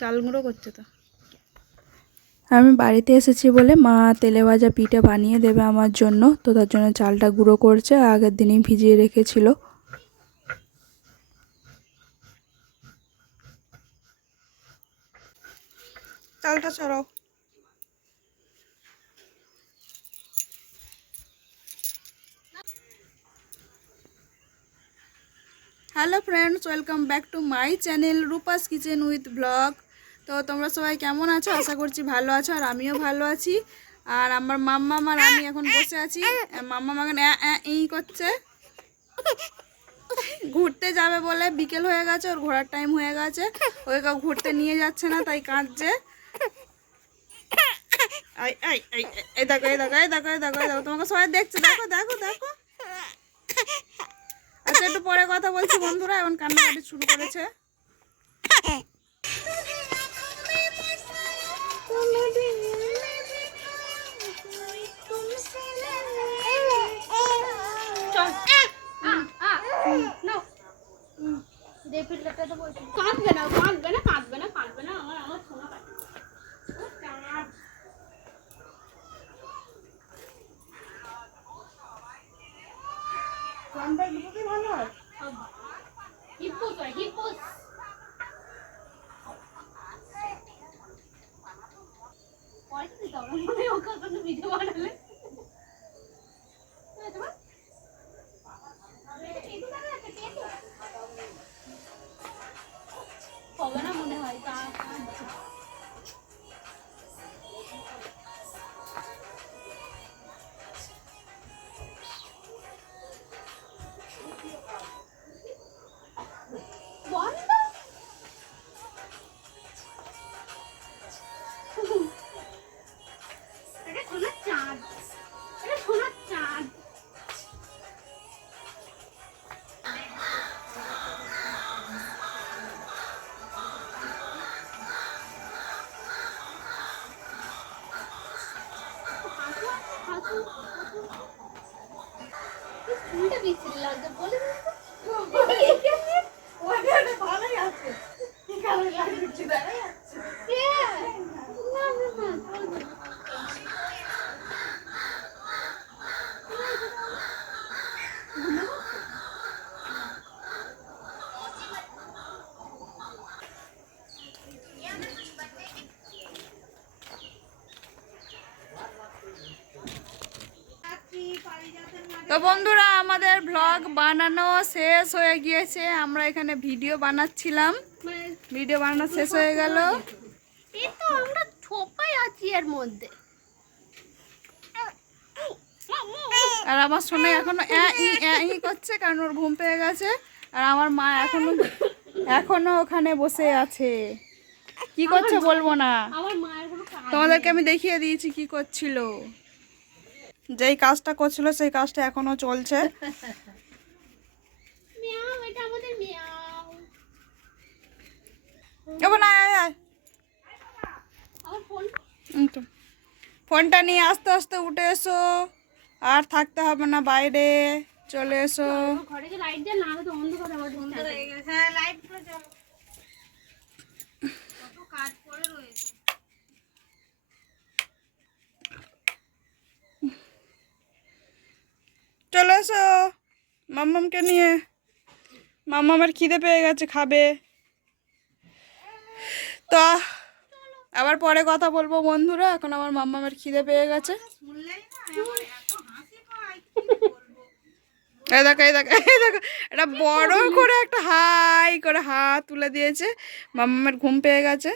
চাল গুঁড়ো করছে তো। আমি বাড়িতে এসেছি বলে মা তেলে ভাজা পিঠে বানিয়ে দেবে আমার জন্য। তো তার জন্য চালটা গুঁড়ো করছে আগের দিনই ভিজিয়ে রেখেছিল। চালটা ছড়াও hello friends welcome back to my channel Rupa's kitchen with vlog. তো তোমরা সবাই কেমন আছো? আশা করছি ভালো আছো আর আমিও ভালো আছি। আর আমার মাম্মা আর আমি এখন বসে আছি। মাম্মা অ্যা ই করছে। ঘুরতে যাবে বলে বিকেল হয়ে গেছে, ওর ঘোরার টাইম হয়ে গেছে। ওকে কেউ ঘুরতে নিয়ে যাচ্ছে না, তাই কাঁদছে। এই দেখো এই দেখো এই দেখো দেখো। তোমাকে সবাই দেখছে। দেখো দেখো দেখো। আচ্ছা একটু পরে কথা বলছি বন্ধুরা, এখন কান্নাকাটি শুরু করেছে। কাঁদবে না কাঁদবে না কাঁদবে না আমার আমার সোনা হিপ্পোস হয় হিপ্পোস পয়সা দিতে হবে মনে ওকে কোনো ভিডিও বানালে হাসু ফুলটা বিচ্ছিরি লাগছে বলে তো বন্ধুরা আমাদের ব্লগ বানানো শেষ হয়ে গিয়েছে। আমরা এখানে ভিডিও বানাচ্ছিলাম। ভিডিও বানানো শেষ হয়ে গেল। আমরা ছোপাই আছি এর মধ্যে। আর আমার সোনা এখনও ই করছে কারণ ওর ঘুম পেয়ে গেছে। আর আমার মা এখনও এখনও ওখানে বসে আছে। কি করছে বলব না। তোমাদেরকে আমি দেখিয়ে দিয়েছি কি করছিল। যেই কাজটা করছিল সেই কাজটা এখনও চলছে। ফোনটা নিয়ে আস্তে আস্তে উঠে এসো। আর থাকতে হবে না বাইরে চলে এসো। ঘরে লাইট দেয় না তো অন্ধকার আমার অন্ধকার হয়ে গেছে চলে এসো। মাম্মামকে নিয়ে। মাম্মামের খিদে পেয়ে গেছে, খাবে। তো, আবার পরে কথা বলব বন্ধুরা। এখন আমার মাম্মামের খিদে পেয়ে গেছে। এটা বড় করে একটা হাই করে হাত তুলে দিয়েছে। মাম্মামের ঘুম পেয়ে গেছে।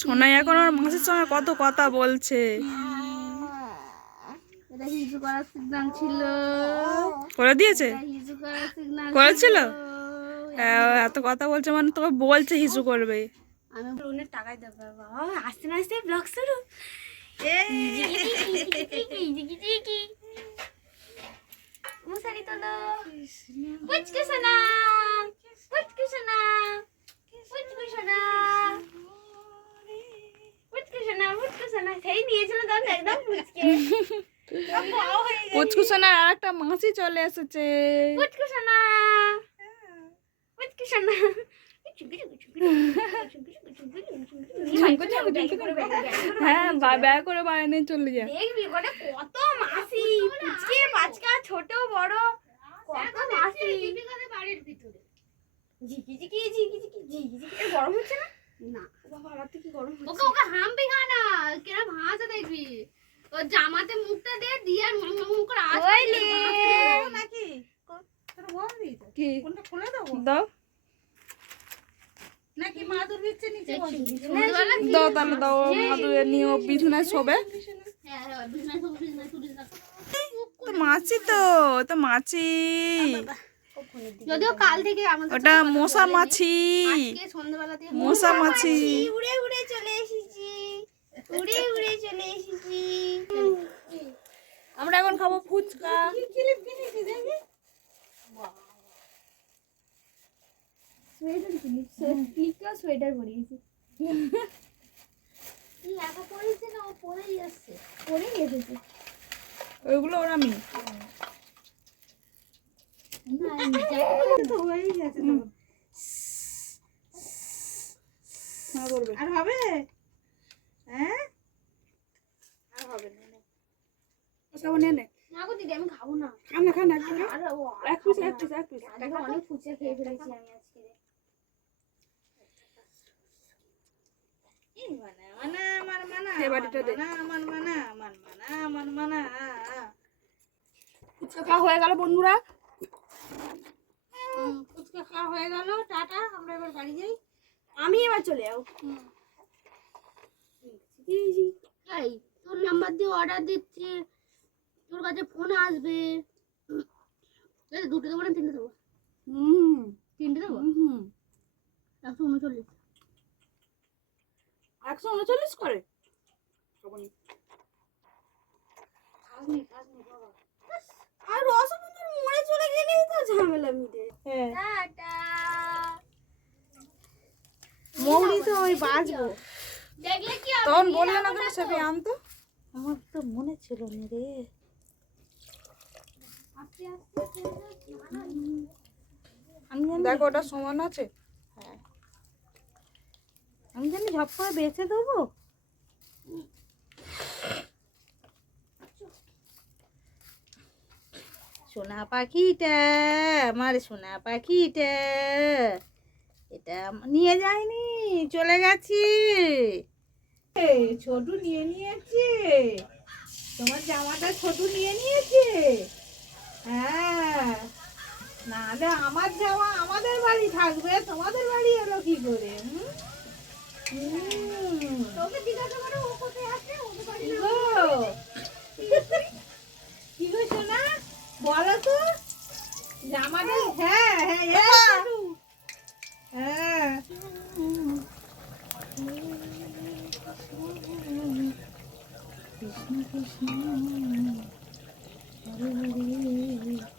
সোনাই এখন ওর মাসির সঙ্গে কত কথা বলছে। এটা হিজু করার ছিল। করে দিয়েছে? করেছিল? হ্যাঁ, এত কথা বলছে মানে তোকে বলছে হিসু করবে। আমি লোনের টাকাই দেবো বাবা। আস্তে না আস্তে ব্লগ শুরু। মশারি তোলো পুচকু সোনা পুচকু সোনা পুচকু সোনা পুচকু সোনা পুচকু সোনা সেই নিয়েছিল তখন একদম পুচকে পুচকু সোনার আর একটা মাসি চলে এসেছে পুচকু সোনা হ্যাঁ বা- ব্যয় করে বাইরে চলে যায় দেখবি ওটা কত মাসি পুচকে বাচ্চা ছোট বড়। কত মাসি। বাড়ির ভিতরে। ঝিকি ঝিকি ঝিকি ঝিকি ঝিকি ঝিকি এর গরম হচ্ছে না? না। বাবা আমার তো কি গরম হচ্ছে। ওকে ওকে হাম্পি খা না। কেরম হাসে দেখবি। ও জামাতে মুখটা দে দিয়ে আর করে নাকি? কি কোনটা খুলে দেবো। দাও। নাকি মাদুর দিচ্ছে নিচে? বসে দাও তাহলে দাও মাদুরে নিয়ে ও বিছুনায় শোবে হ্যাঁ হ্যাঁ তো মাছি তো তো মাছি। যদিও কাল থেকে ওটা মশা মাছি। মশা মাছি। উড়ে উড়ে চলে এসেছি। উড়ে উড়ে চলে এসেছি। আমরা এখন খাব ফুচকা। সোয়েটার কিনেছি ক্লিপটা সোয়েটার পরিয়েছি। কি একা পরিয়েছে না? ও পরেই আসছে পরেই এসেছে। ওইগুলো ওরা আমি হ্যাঁ আর হবে? হ্যাঁ? আর হবে না নে। সব নে নে। না গো দিদি আমি খাব না। খানা খানা একটু আর ও এক পিস এক পিস এক পিস। অনেক ফুচকা খেয়ে ফেলেছি আমি আজকে এই মানা মানা আমার মানা সে দে। ফুচকা খাওয়া হয়ে গেল বন্ধুরা। ফুচকা খাওয়া হয়ে গেল টাটা আমরা এবার বাড়ি যাই। আমি এবার চলে যাও এই তোর নাম্বার দিয়ে অর্ডার দিচ্ছি। তোর কাছে ফোন আসবে। দুটো দেবো না তিনটে দেবো? হুম। তিনটে দেবো? হুম। একশো উনচল্লিশ। একশো উনচল্লিশ করে? আর রসগোল্লার মোড়ে চলে গেলেই তো ঝামেলা মিটে। হ্যাঁ। মৌরি তো ওই বাজবো দেখলে কি তখন বললে না কেন সেটা আনতো? আমার তো মনে ছিল না রে। আমি দেখো ওটা সমান আছে? আমি জানি ঝপ করে বেঁচে দেবো। সোনা পাখিটা, আমার সোনা পাখিটা, এটা নিয়ে যায়নি, চলে গেছি। ছোটু নিয়ে নিয়েছে। তোমার জামাটা ছোটু নিয়ে নিয়েছে। হ্যাঁ। নাহলে আমার জামা আমাদের বাড়ি থাকবে, তোমাদের বাড়ি এলো কি করে, হুম? বলো তো। জামাটা হ্যাঁ হ্যাঁ এই হ্যাঁ কৃষ্ণ কৃষ্ণ। হরে।